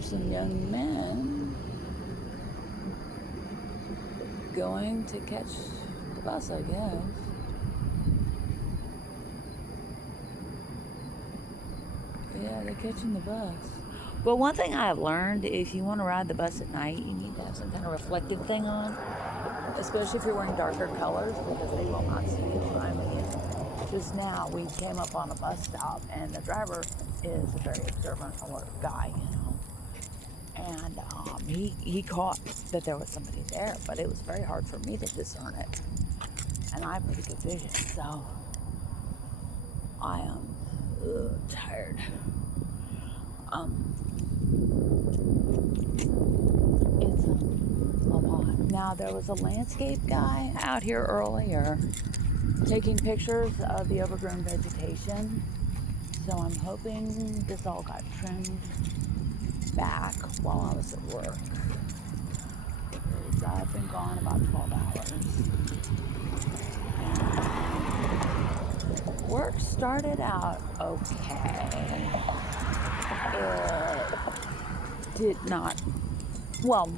are some young men going to catch the bus, I guess. Yeah, they're catching the bus. But one thing I have learned, if you want to ride the bus at night, you need to have some kind of reflective thing on, especially if you're wearing darker colors, because they will not see you. I mean, just now we came up on a bus stop, and the driver is a very observant, alert guy, and he caught that there was somebody there, but it was very hard for me to discern it, and I have pretty good vision, so I am tired. It's a lot. Now, there was a landscape guy out here earlier taking pictures of the overgrown vegetation, so I'm hoping this all got trimmed back while I was at work. I've been gone about 12 hours. Work started out okay. It did not, well,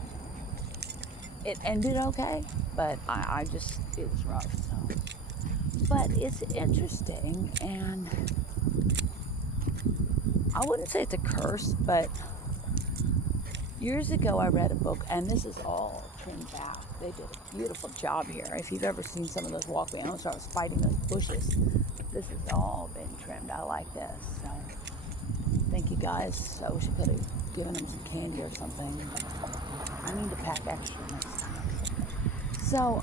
it ended okay, but I just, it was rough, so. But it's interesting, and I wouldn't say it's a curse, but years ago I read a book, and this is all trimmed back. They did a beautiful job here. If you've ever seen some of those walkways, I almost I was fighting those bushes. This has all been trimmed. I like this, so thank you guys. I wish I could have given them some candy or something. I need to pack extra next time. So,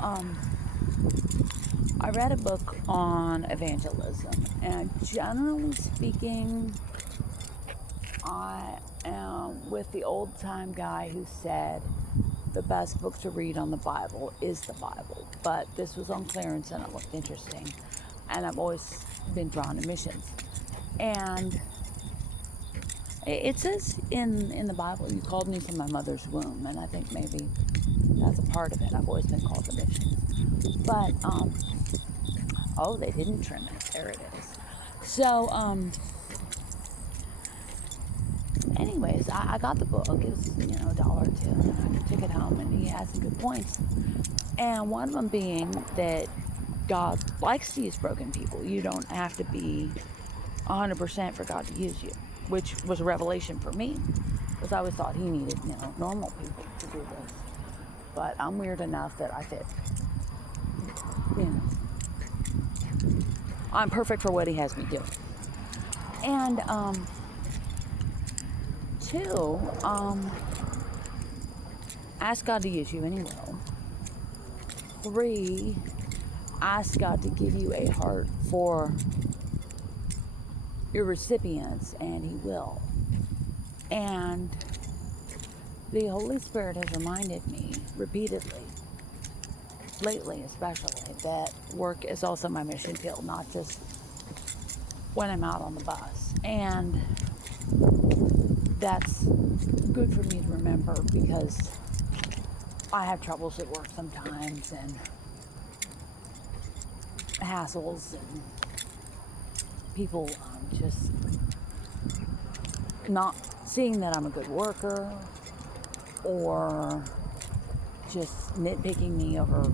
I read a book on evangelism, and generally speaking, I am with the old-time guy who said the best book to read on the Bible is the Bible. But this was on clearance, and it looked interesting. And I've always been drawn to missions. And it says in the Bible, you called me from my mother's womb. And I think maybe that's a part of it. I've always been called to missions. But, oh, they didn't trim it. There it is. So, anyways, I got the book. It was, $1 or $2, and I took it home, and he had some good points. And one of them being that God likes to use broken people. You don't have to be 100% for God to use you, which was a revelation for me, because I always thought he needed, normal people to do this. But I'm weird enough that I fit. I'm perfect for what he has me do. And, 2, ask God to use you and he will. 3, ask God to give you a heart for your recipients, and he will. And the Holy Spirit has reminded me repeatedly, lately especially, that work is also my mission field, not just when I'm out on the bus. And that's good for me to remember, because I have troubles at work sometimes, and hassles, and people just not seeing that I'm a good worker, or just nitpicking me over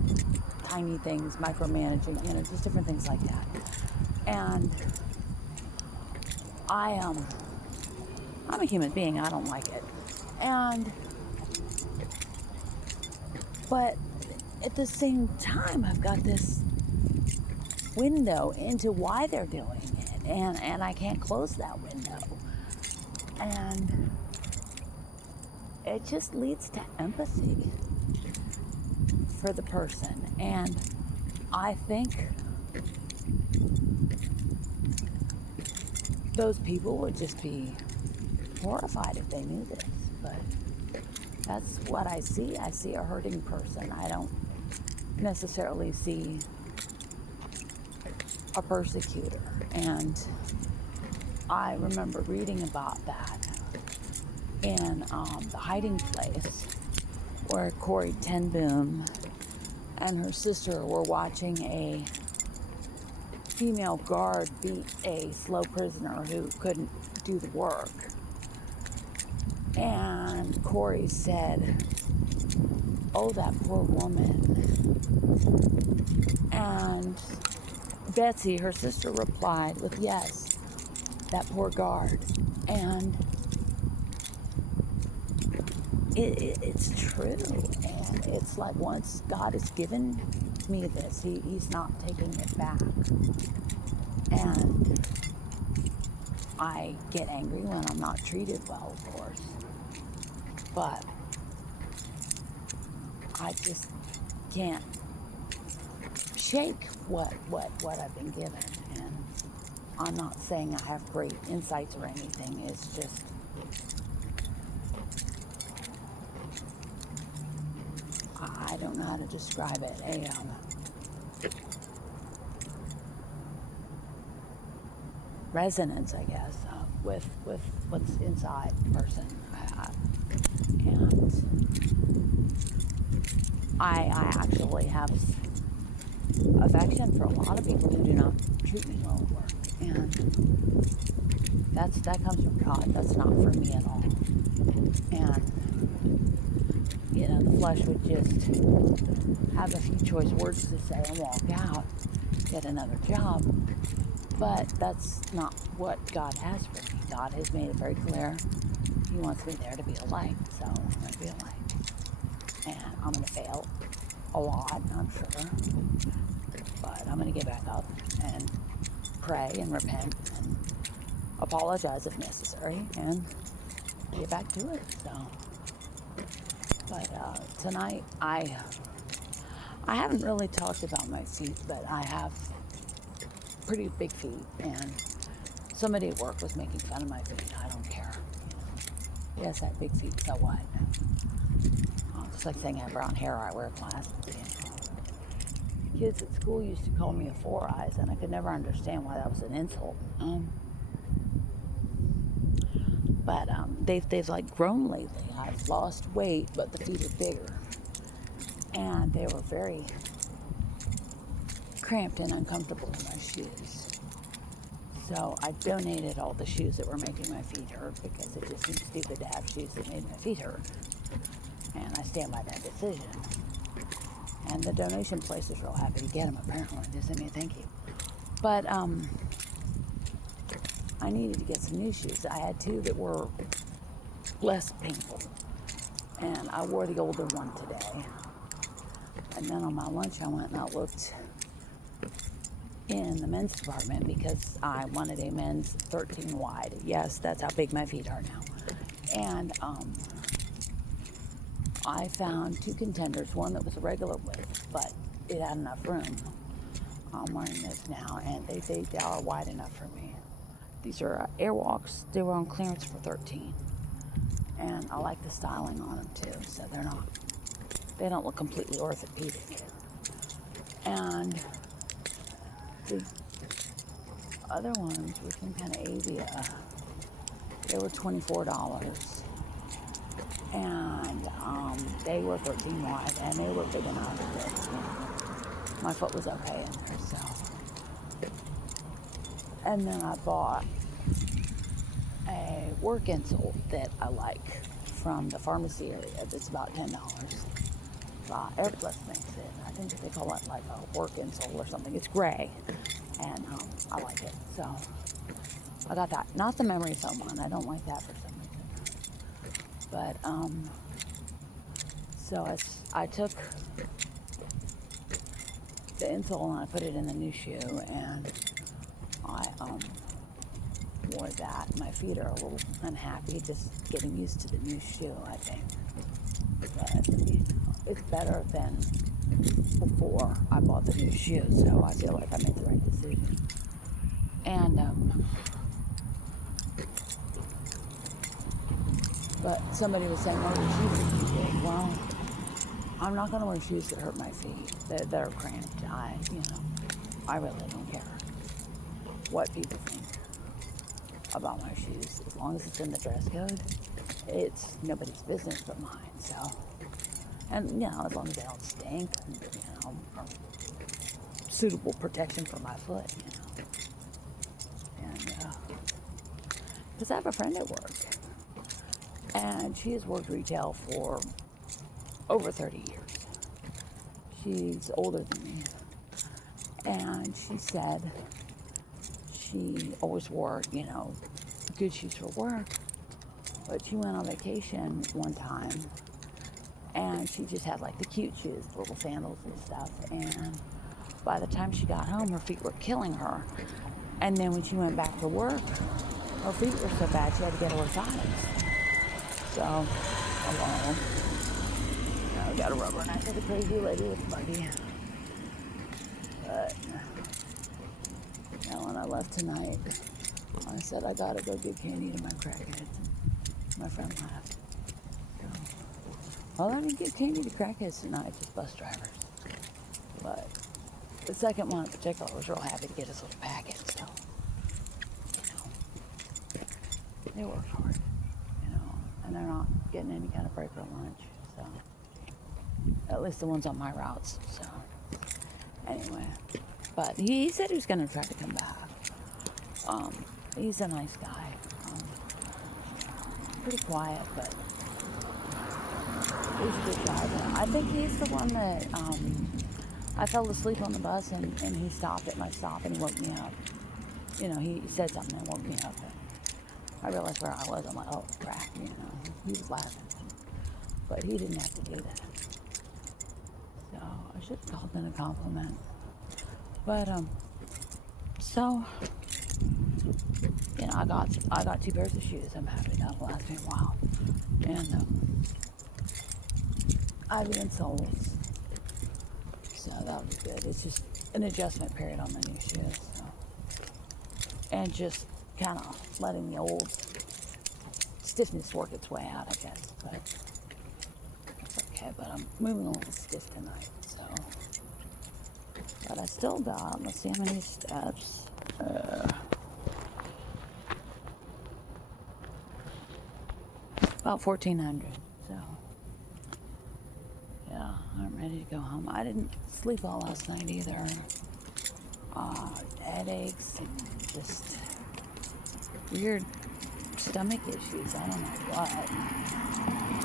tiny things, micromanaging, just different things like that. And I'm a human being. I don't like it. But at the same time, I've got this window into why they're doing it, and I can't close that window. And it just leads to empathy for the person. And I think those people would just be horrified if they knew this. But that's what I see. I see a hurting person. I don't necessarily see a persecutor. And I remember reading about that in The Hiding Place, where Corrie ten Boom and her sister were watching a female guard beat a slow prisoner who couldn't do the work. And Corey said, "Oh, that poor woman." And Betsy, her sister, replied with, "Yes, that poor guard." And it's true. And it's like, once God has given me this, he's not taking it back. And I get angry when I'm not treated well, of course. But I just can't shake what I've been given. And I'm not saying I have great insights or anything. It's just, I don't know how to describe it. A resonance, I guess, with what's inside the person. And I actually have affection for a lot of people who do not treat me well at work. And that comes from God. That's not for me at all. And the flesh would just have a few choice words to say and walk out, get another job. But that's not what God has for me. God has made it very clear He wants me there to be a light. So I'm going to be a light. And I'm going to fail a lot, I'm sure. But I'm going to get back up and pray and repent and apologize if necessary and get back to it. So, but tonight I haven't really talked about my feet, but I have pretty big feet, and somebody at work was making fun of my feet. I don't care. Yes, I have big feet, so what? It's like saying I have brown hair, I wear glasses. Kids at school used to call me a four eyes, and I could never understand why that was an insult. But they've like grown lately. I've lost weight, but the feet are bigger, and they were very cramped and uncomfortable in my shoes. So I donated all the shoes that were making my feet hurt, because it just seemed stupid to have shoes that made my feet hurt. And I stand by that decision. And the donation place is real happy to get them, apparently. They sent me a thank you. But I needed to get some new shoes. I had two that were less painful, and I wore the older one today. And then on my lunch, I went and I looked in the men's department, because I wanted a men's 13 wide. Yes, that's how big my feet are now. And I found two contenders, one that was a regular width, but it had enough room. I'm wearing this now, and they are wide enough for me. These are Airwalks. They were on clearance for $13, and I like the styling on them too. So they don't look completely orthopedic. And the other ones were some kind of Avia. They were $24, and they were 13 wide, and they were big enough that my foot was okay in there. So, and then I bought a work insole that I like from the pharmacy area. It's about $10. AirPlus makes it. I think they call it like a work insole or something. It's gray, and I like it. So I got that. Not the memory foam one. I don't like that for some reason. But so I took the insole and I put it in the new shoe, and I wore that. My feet are a little unhappy, just getting used to the new shoe, I think. But it's better than before I bought the new shoe, so I feel like I made the right decision. And but somebody was saying, "Oh, your shoes are too big." Well, I'm not going to wear shoes that hurt my feet, that are cramped. I really don't care what people think about my shoes. As long as it's in the dress code, it's nobody's business but mine. So, and as long as they don't stink, and are suitable protection for my foot, and because I have a friend at work, And she has worked retail for over 30 years. She's older than me. And she said she always wore, good shoes for work. But she went on vacation one time and she just had like the cute shoes, little sandals and stuff. And by the time she got home, her feet were killing her. And then when she went back to work, her feet were so bad she had to get orthotics. So, alone. We got a rubberneck with a crazy lady with a buggy. But, when I left tonight, I said I gotta go give candy to my crackheads. My friend laughed. Well, I didn't give candy to crackheads tonight, just bus drivers. But the second one in particular was real happy to get his little packet, so, they work hard, and they're not getting any kind of break or lunch, so, at least the ones on my routes, so, anyway, but he said he was going to try to come back. He's a nice guy, pretty quiet, but he's a good driver. I think he's the one that, I fell asleep on the bus and he stopped at my stop and he woke me up. He said something and woke me up. I realized where I was. I'm like, oh, crap, he was laughing. But he didn't have to do that. So I should have called in a compliment. But, so, I got 2 pairs of shoes. I'm happy that'll last me a while. And, I have insoles. So that'll be good. It's just an adjustment period on my new shoes. So. And just kind of letting the old stiffness work its way out, I guess. But it's okay. But I'm moving a little stiff tonight. So. But I still got, let's see how many steps. About 1,400. So. Yeah, I'm ready to go home. I didn't sleep all last night either. Headaches and just weird stomach issues. I don't know what.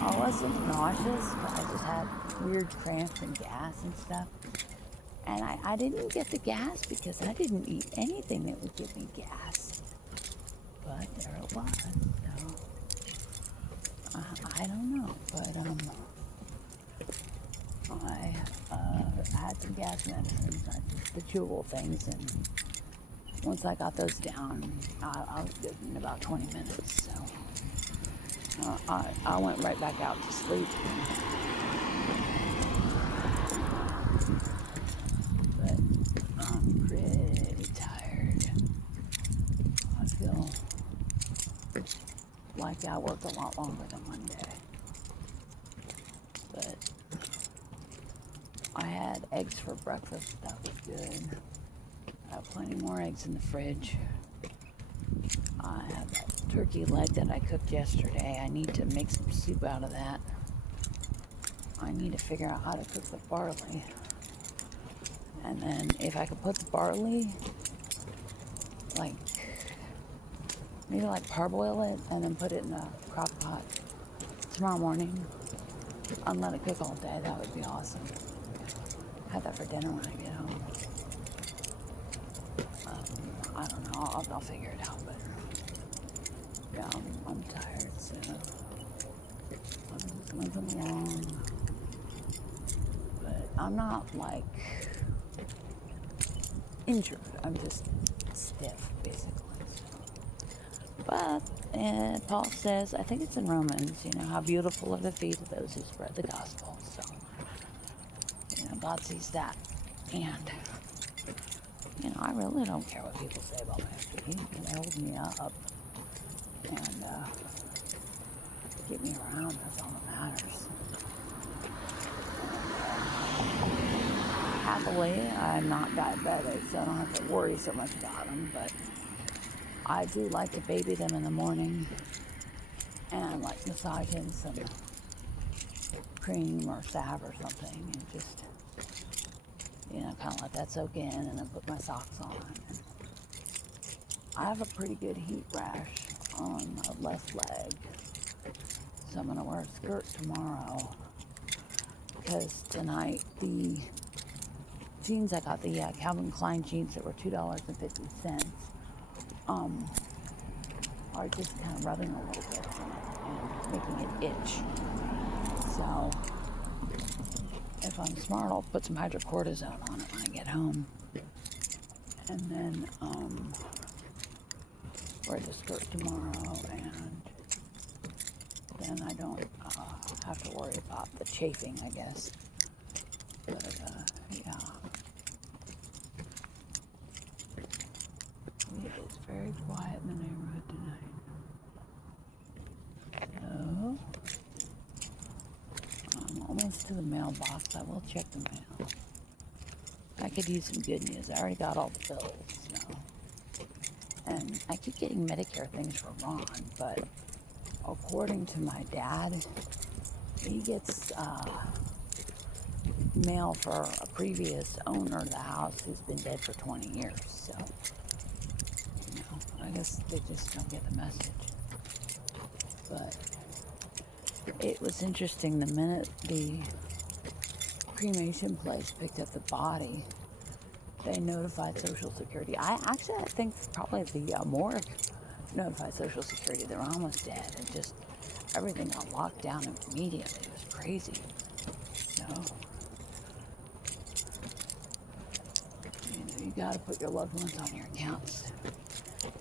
I wasn't nauseous, but I just had weird cramps and gas and stuff. And I didn't get the gas because I didn't eat anything that would give me gas. But there it was. So, I don't know. But, I had some gas medicines, just the chewable things, and once I got those down, I was good in about 20 minutes. So I went right back out to sleep. But I'm pretty tired. I feel like I worked a lot longer than one day. But I had eggs for breakfast. That was good. I have plenty more eggs in the fridge. I have that turkey leg that I cooked yesterday. I need to make some soup out of that. I need to figure out how to cook the barley. And then if I could put the barley, maybe parboil it and then put it in a crock pot tomorrow morning and let it cook all day, that would be awesome. Have that for dinner when I get home. I don't know. I'll figure it out. But yeah, I'm tired. So I'm just moving along. But I'm not injured. I'm just stiff, basically. But Paul says, I think it's in Romans, how beautiful are the feet of those who spread the gospel. So, God sees that. And, I really don't care what people say about my feet. They hold me up and get me around. That's all that matters. Happily, I'm not diabetic, so I don't have to worry so much about them. But I do like to baby them in the morning and massaging some cream or salve or something and just, kind of let that soak in and then put my socks on. And I have a pretty good heat rash on my left leg. So I'm gonna wear a skirt tomorrow because tonight the jeans I got, the Calvin Klein jeans that were $2.50, are just kind of rubbing a little bit and making it itch. So if I'm smart, I'll put some hydrocortisone on it when I get home, and then wear the skirt tomorrow, and then I don't have to worry about the chafing, I guess. But yeah, it is very quiet in the neighborhood tonight. So I'm almost to the mailbox. I will check the mail. I could use some good news. I already got all the bills, so. And I keep getting Medicare things for Ron, but according to my dad, he gets mail for a previous owner of the house who's been dead for 20 years. So, I guess they just don't get the message. But it was interesting, the minute the cremation place picked up the body, they notified Social Security. I think probably the morgue notified Social Security. They were almost dead, and just everything got locked down immediately. It was crazy. So, you got to put your loved ones on your accounts.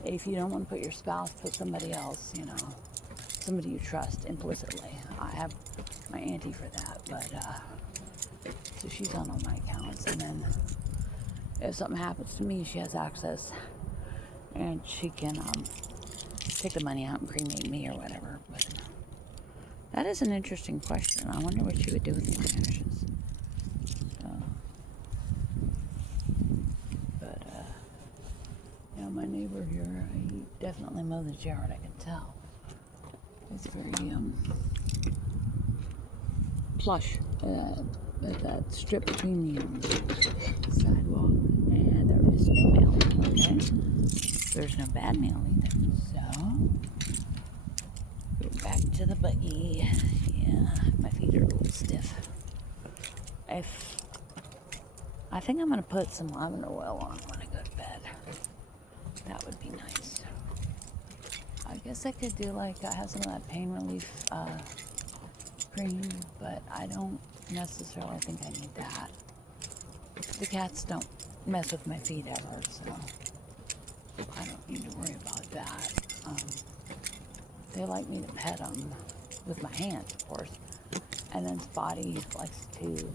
If you don't want to put your spouse, put somebody else, somebody you trust implicitly. I have my auntie for that, but so she's on all my accounts, and then if something happens to me, she has access, and she can take the money out and cremate me or whatever. But that is an interesting question. I wonder what she would do with my ashes. So, but my neighbor here, he definitely mowed the yard. I can tell. It's very plush. That strip between the sidewalk, and there is no mail. Okay, there's no bad mail either. So go back to the buggy. Yeah, my feet are a little stiff. I think I'm gonna put some lavender oil on when I go to bed. That would be nice. I guess I could do I have some of that pain relief cream, but I don't necessarily think I need that. The cats don't mess with my feet ever, so I don't need to worry about that. They like me to pet them with my hands, of course, and then Spotty likes to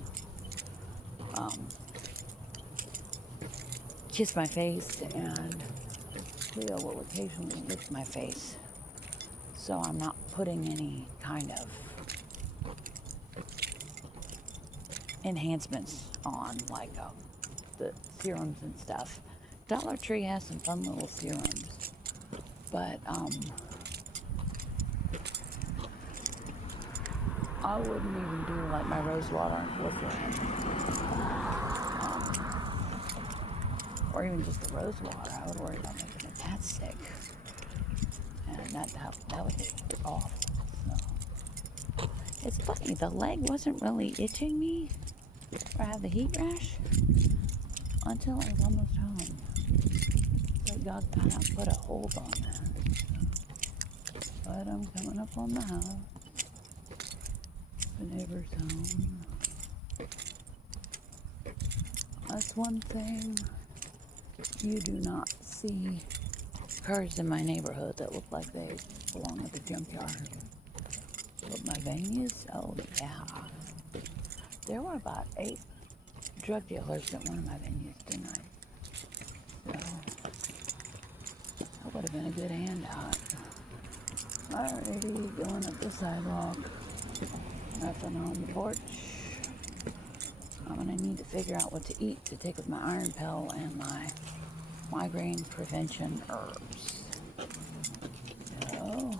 kiss my face, and Cleo will occasionally lick my face, so I'm not putting any kind of enhancements on, the serums and stuff. Dollar Tree has some fun little serums, but I wouldn't even do my rose water and glycerin, or even just the rose water. I would worry about making the cat sick, and that would be awful. So it's funny, the leg wasn't really itching me, or I have the heat rash, until I was almost home. So God kind of put a hold on that. But I'm coming up on the house. The neighbor's home. That's one thing. You do not see cars in my neighborhood that look like they belong at the junkyard. But my venues, oh yeah. There were about 8 drug dealers at one of my venues tonight. So that would have been a good handout. Alrighty, going up the sidewalk. Nothing on the porch. I'm gonna need to figure out what to eat to take with my iron pill and my migraine prevention herbs. So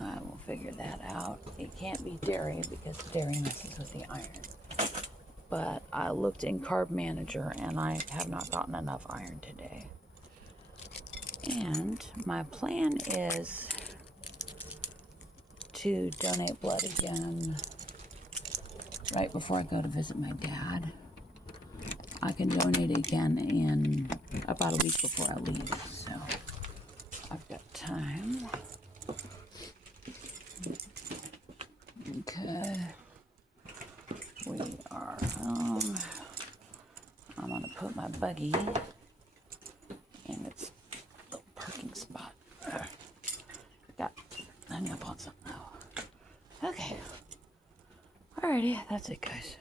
I will figure that out. It can't be dairy because dairy messes with the iron. But I looked in Carb Manager and I have not gotten enough iron today. And my plan is to donate blood again right before I go to visit my dad. I can donate again in about a week before I leave, so I've got time. Okay. We are home. I'm gonna put my buggy in its little parking spot. Got hung up on something though. Okay. Alrighty, that's it, guys.